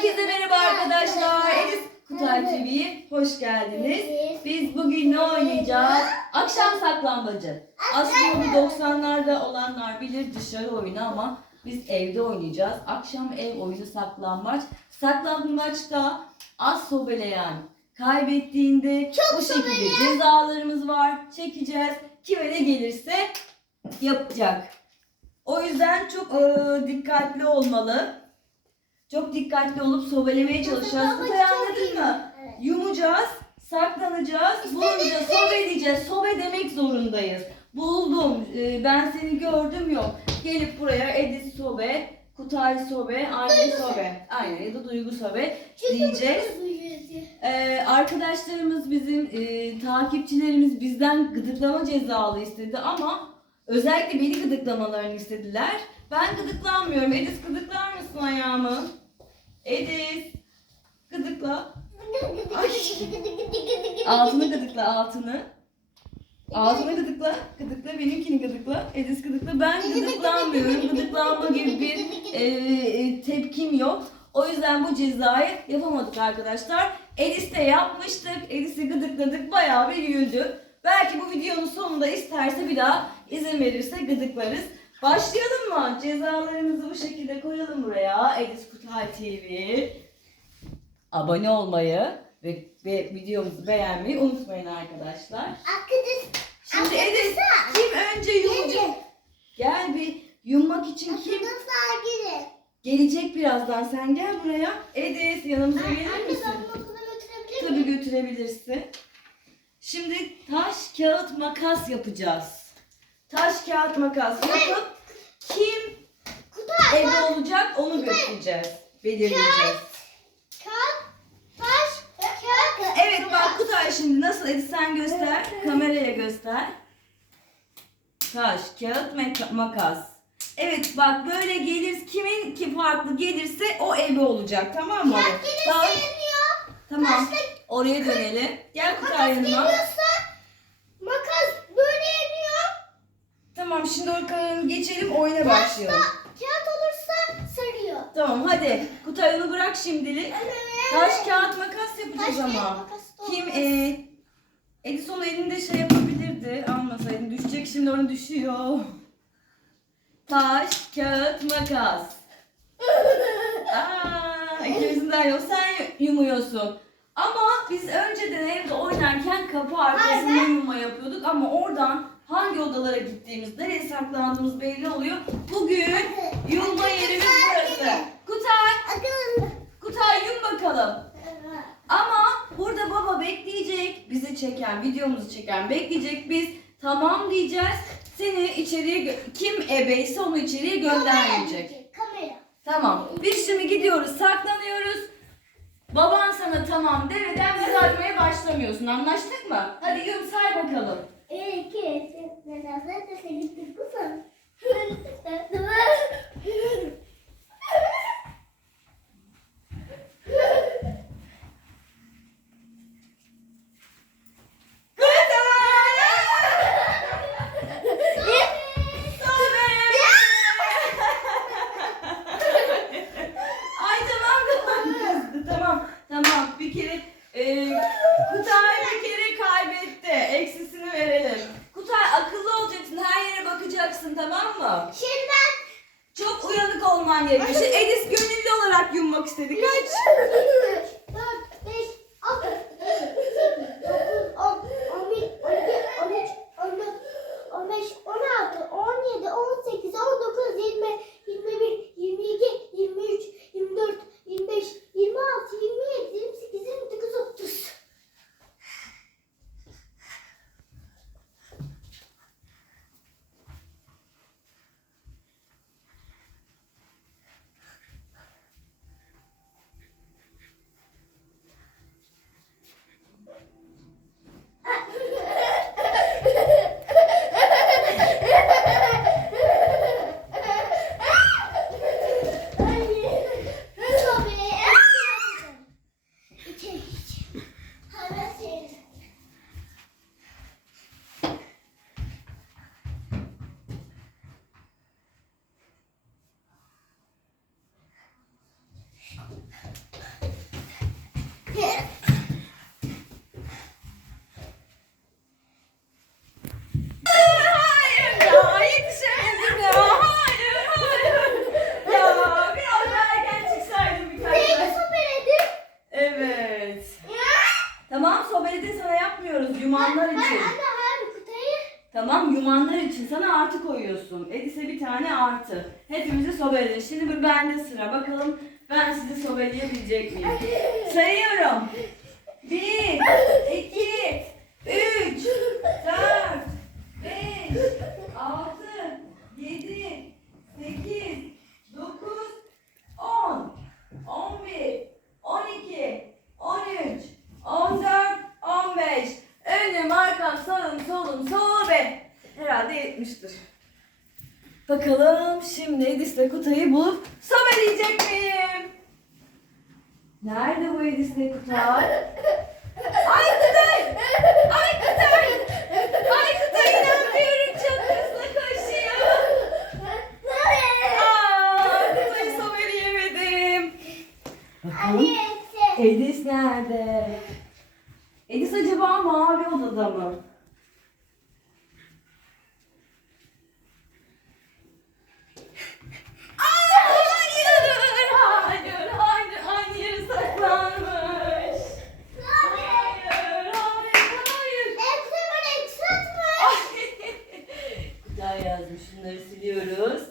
Herkese merhaba arkadaşlar. Edis Kutay TV'ye hoş geldiniz. Biz bugün ne oynayacağız? Akşam saklambacı. Aslında bu 90'larda olanlar bilir dışarı oyunu ama biz evde oynayacağız. Akşam ev oyunu saklambaç. Saklambaçta az sobeleyen kaybettiğinde bu şekilde cezalarımız var. Çekeceğiz. Kime ne gelirse yapacak. O yüzden çok eee, dikkatli olmalı. Çok dikkatli olup sobelemeye çalışacağız. Kutayı anladın mı? Yumacağız, saklanacağız, bulunca sobeleyeceğiz. Sobe demek zorundayız. Buldum, e, ben seni gördüm yok. Gelip buraya Edis sobe, Kutay sobe, anne sobe. Aynen ya da duygu sobe diyeceğiz. Ee, arkadaşlarımız bizim e, takipçilerimiz bizden gıdıklama cezalı istedi ama özellikle beni gıdıklamalarını istediler. Ben gıdıklanmıyorum. Edis gıdıklar mısın ayağımı? Edis gıdıkla. Altını gıdıkla altını. Altını gıdıkla. Gıdıkla benimkini gıdıkla. Edis gıdıkla. Ben gıdıklanmıyorum. Gıdıklanma gibi bir e, e, tepkim yok. O yüzden bu cezayı yapamadık arkadaşlar. Edis de yapmıştık. Edis'i gıdıkladık. Bayağı bir güldü. Belki bu videonun sonunda isterse bir daha izin verirse gıdıklarız. Başlayalım mı? Cezalarımızı bu şekilde koyalım buraya. Edis Kutay TV. Abone olmayı ve, ve videomuzu beğenmeyi unutmayın arkadaşlar. Şimdi Edis kim önce yumacak? Gel bir yummak için kim gelecek birazdan sen gel buraya. Edis yanımıza gelir misin? Tabii götürebilirsin. Şimdi taş, kağıt, makas yapacağız. Taş, kağıt, makas yapıp kim ebe olacak onu göstereceğiz. Belirleyeceğiz. Evet bak Kutay şimdi nasıl Edis sen göster. Kameraya göster. Taş, kağıt, makas. Evet bak böyle gelir kimin ki farklı gelirse o ebe olacak tamam mı? Taş, tamam. Oraya dönelim. Gel Kutay yanıma. Makas böyle yeniyor. Tamam şimdi o geçelim oyuna başlayalım. Kağıt olursa sarıyor. Tamam hadi. Kutay onu bırak şimdilik. Taş, kağıt, makas yapacağız Taş, kağıt, ama. makas da Kim olmaz. e, Edison elinde şey yapabilirdi. Almasaydın düşecek şimdi onu düşüyor. Taş, kağıt, makas. Aa, ikimizin de yok. Sen yumuyorsun. Ama biz önceden evde oynarken kapı arkasında yuma yapıyorduk ama oradan hangi odalara gittiğimiz, nereye saklandığımız belli oluyor. Bugün yumma yerimiz burası. Kutay. Kutay yum bakalım. Ama burada baba bekleyecek. Bizi çeken, videomuzu çeken bekleyecek. Biz tamam diyeceğiz. Seni içeriye kim ebeyse onu içeriye göndermeyecek. Kamera. Tamam. Biz şimdi gidiyoruz, saklanıyoruz. Baban sana tamam demeden biz aramaya başlamıyorsun. Anlaştık mı? Hadi yum say bakalım. İki, üç, dört. Ay tamam tamam kızdı. Tamam tamam bir kere e, Kutay bir kere kaybetti. Eksisini verelim. Kutay akıllı olacaksın. Her yere bakacaksın tamam mı? Şimdi ben Çok olman gerekiyor. Şimdi Edis gönüllü olarak yummak istedi. Kaç? Artı. Hepimizi sobeleyin. Şimdi bir bende sıra. Bakalım ben sizi sobeleyebilecek miyim? Sayıyorum. Bir, iki, üç, dört, beş, altı, yedi, sekiz, dokuz, on, on bir, on iki, on üç, on dört, on beş. Önüm, arkam, sağım, solum, sobe. Herhalde yetmiştir. Bakalım şimdi Edis'le Kutay'ı bulup sobeleyecek miyim? Nerede bu Edis'le Kutay? Ay Kutay! Ay Kutay! Ay Kutay inanmıyorum çok hızlı koşuyor. Aa, Kutay'ı sobeleyemedim. Bakalım Edis nerede? Edis acaba mavi odada mı? Aa, hayır, hayır, hayır, aynı yere saklanmış. Hayır, hayır, hayır. Ay. Güzel yazmış. Şunları siliyoruz.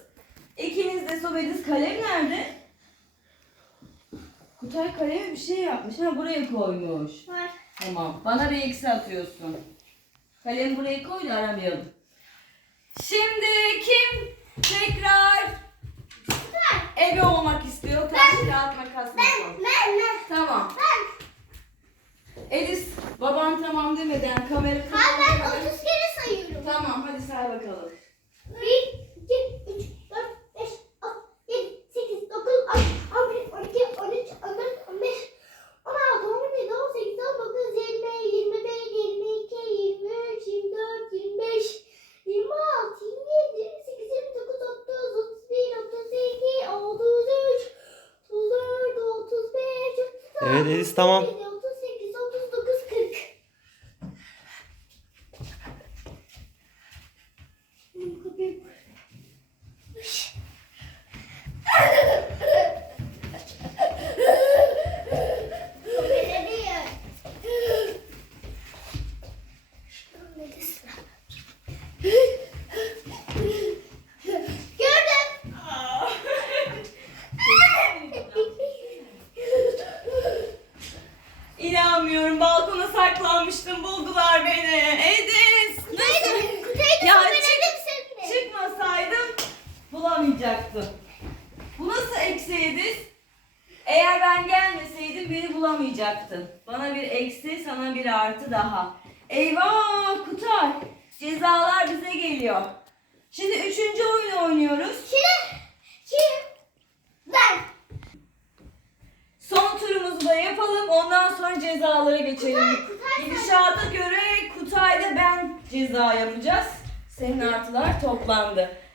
İkiniz de sobeniz kalem nerede? Kutay kaleme bir şey yapmış. Ha buraya koymuş. Tamam. Bana bir eksi atıyorsun. Kalemi buraya koy da aramayalım. Şimdi kim tekrar ebe olmak istiyor? Taş kağıt makas mı? Tamam. Elis baban tamam demeden kamera Tamam hadi say bakalım. 1, 2, 3, 4, 5, 6, 7, 8, 9, 10, 11, 12, 13, 14, 15, Evet, Elis, tamam. 38, 39, 40. Kapıyı Gördüm. İnanmıyorum balkona saklanmıştım buldular beni. Edis. Nasıl? Ya çık, çıkmasaydım bulamayacaktım. Bu nasıl eksi? Eğer ben gelmeseydim beni bulamayacaktın. Bana bir eksi sana bir artı daha. Eyvah Kutay. Cezalar bize geliyor. Şimdi üçüncü oyunu oynuyoruz. Kim? Kim? Ben. Son turumuzu da yapalım. Ondan sonra cezalara geçelim. Kutay, Kutay, Gidişata göre Kutay'da ben ceza yapacağız. Senin artılar toplandı.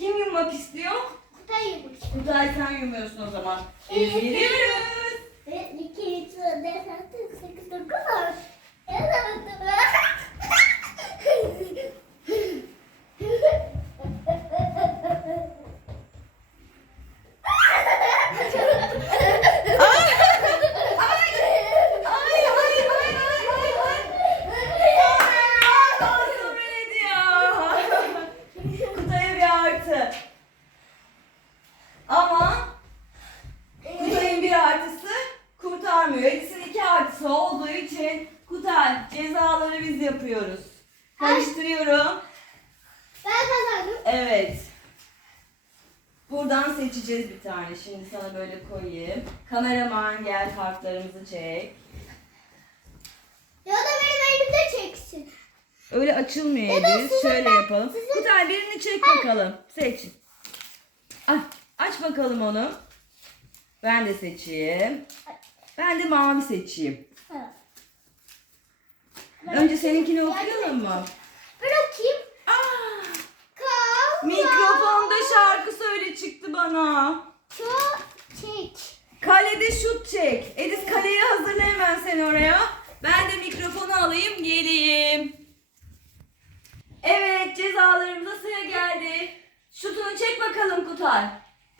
Kim yummak istiyor? Kutay yumuş. Kutay sen yumuyorsun o zaman. Evet. Geliyoruz. 1, 2, 3, 4, 5, 6, 8, 9, 10. Ay ay ay ay ay ay. Aa, söyledi ya. Kutay'a bir artı. Ama Kutay'ın bir artısı kurtarmıyor. Edis'in iki artısı olduğu için Kutay cezaları biz yapıyoruz. Karıştırıyorum. Ben kazandım. Evet. Buradan seçeceğiz bir tane. Şimdi sana böyle koyayım. Kameraman gel kartlarımızı çek. Ya da benim elimde çeksin. Öyle açılmıyor Ya sizin Şöyle ben- yapalım. sizin- Kutay birini çek bakalım. Seç. Ah, aç bakalım onu. Ben de seçeyim. Ben de mavi seçeyim. Ha. Önce seninkini okuyalım mı? Ben okuyayım. Ah, Kal. mikrofonda şarkı söyle çıktı bana. Çok çek. Kalede şut çek. Edis kaleyi hazırla hemen sen oraya. Ben de mikrofonu alayım geleyim. Evet cezalarımıza sıra geldi. Şutunu çek bakalım Kutay.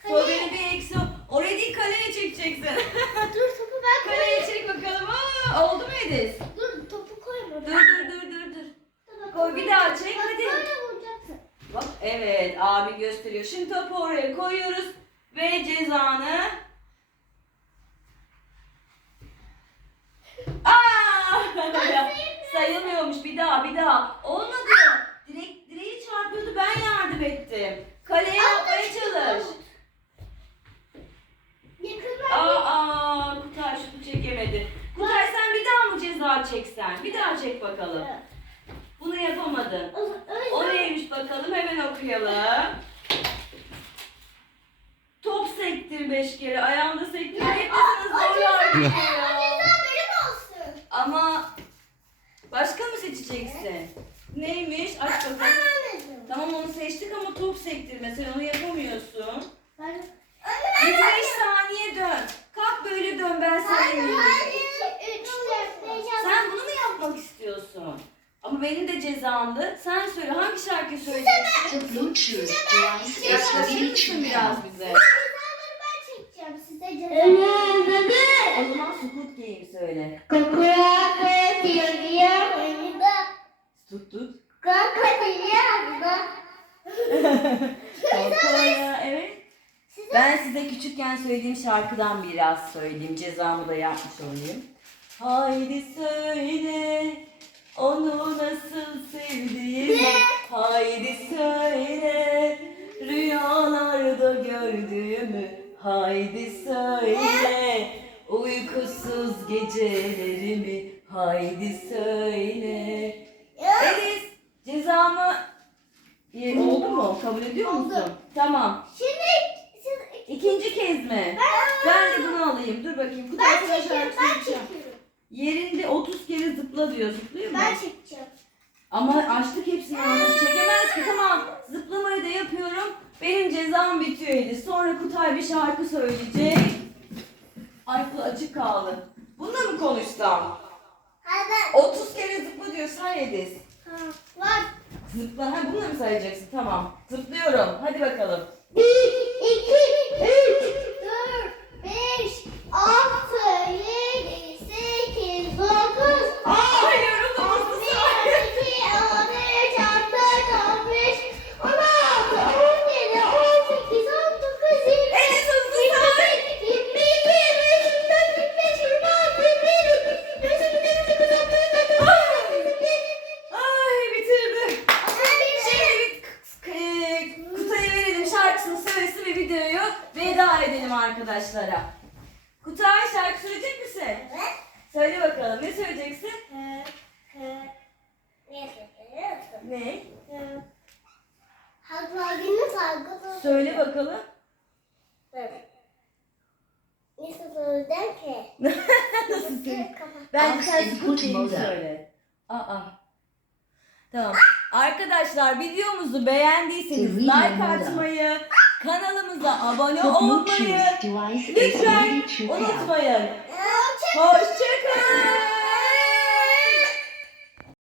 Kaleye- Sonra bir eksi. Oraya değil kaleye çekeceksin. Dur topu ben kaleye koyayım. çek bakalım. Aa, oldu mu Edis? Dur topu koyma. Dur dur dur dur dur. Koy, bir daha çek, Bak, hadi. Böyle vuracaksın. Bak evet abi gösteriyor. Şimdi topu oraya koyuyoruz ve cezanı Aa! Sayılmıyormuş bir daha bir daha. Olmadı. Direkt direği çarpıyordu ben yardım ettim. Kaleye yapmaya çalış. Aa, Kutay şutu çekemedi. Kutay sen bir daha mı ceza çeksen? Bir daha çek bakalım. Bunu yapamadın. O neymiş bakalım hemen okuyalım. Top sektir beş kere. Ayağında sektir. Hep de sana zorlar şey ya. Ama başka mı seçeceksin? Neymiş? Aç bakalım. Tamam onu seçtik ama top sektirme. Sen onu yapamıyorsun. 25 saniye dön. Kalk böyle dön ben sana eminim. Sen bunu mu yapmak istiyorsun? Ama benim de cezamdı. Sen söyle hangi şarkıyı söyleyeceksin? Device is Yaklaşır mısın biraz pair. bize? Size O zaman Squid Game söyle. Tut tut. Korkmaya evet. Ben size küçükken söylediğim şarkıdan biraz söyleyeyim. Cezamı da yapmış olayım. Haydi söyle onu nasıl sevdiğimi. Haydi söyle rüyalarda gördüğümü. Haydi söyle uykusuz gecelerimi. Haydi söyle. Elis cezamı İyi, oldu mu? Kabul ediyor musun? Oldu. Tamam. Şimdi siz İkinci kez mi? Ben de bunu alayım. Dur bakayım. Bu ben tarafa çekiyorum, şarkı ben söyleyeceğim. çekiyorum. Yerinde 30 kere zıpla diyor. Zıplıyor mu? Ben çekeceğim. Ama açtık hepsini anladım. Çekemez ki. Tamam. Zıplamayı da yapıyorum. Benim cezam bitiyor Edis. Sonra Kutay bir şarkı söyleyecek. Bu açık kaldı. Bununla mı konuşsam? Hadi. 30 kere zıpla diyor. Say Edis. Ha, Var. Zıpla. Ha bunu mı sayacaksın? Tamam. Zıplıyorum. Hadi bakalım. 1, 2, 3, 4, 5, 6, Söyle bakalım. Nasıl söyleyeceğim ki? Nasıl söyle? Ben sen input Squid Game'i söyle. Aa. Tamam. Arkadaşlar videomuzu beğendiyseniz like atmayı, kanalımıza abone olmayı lütfen unutmayın. Hoşçakalın.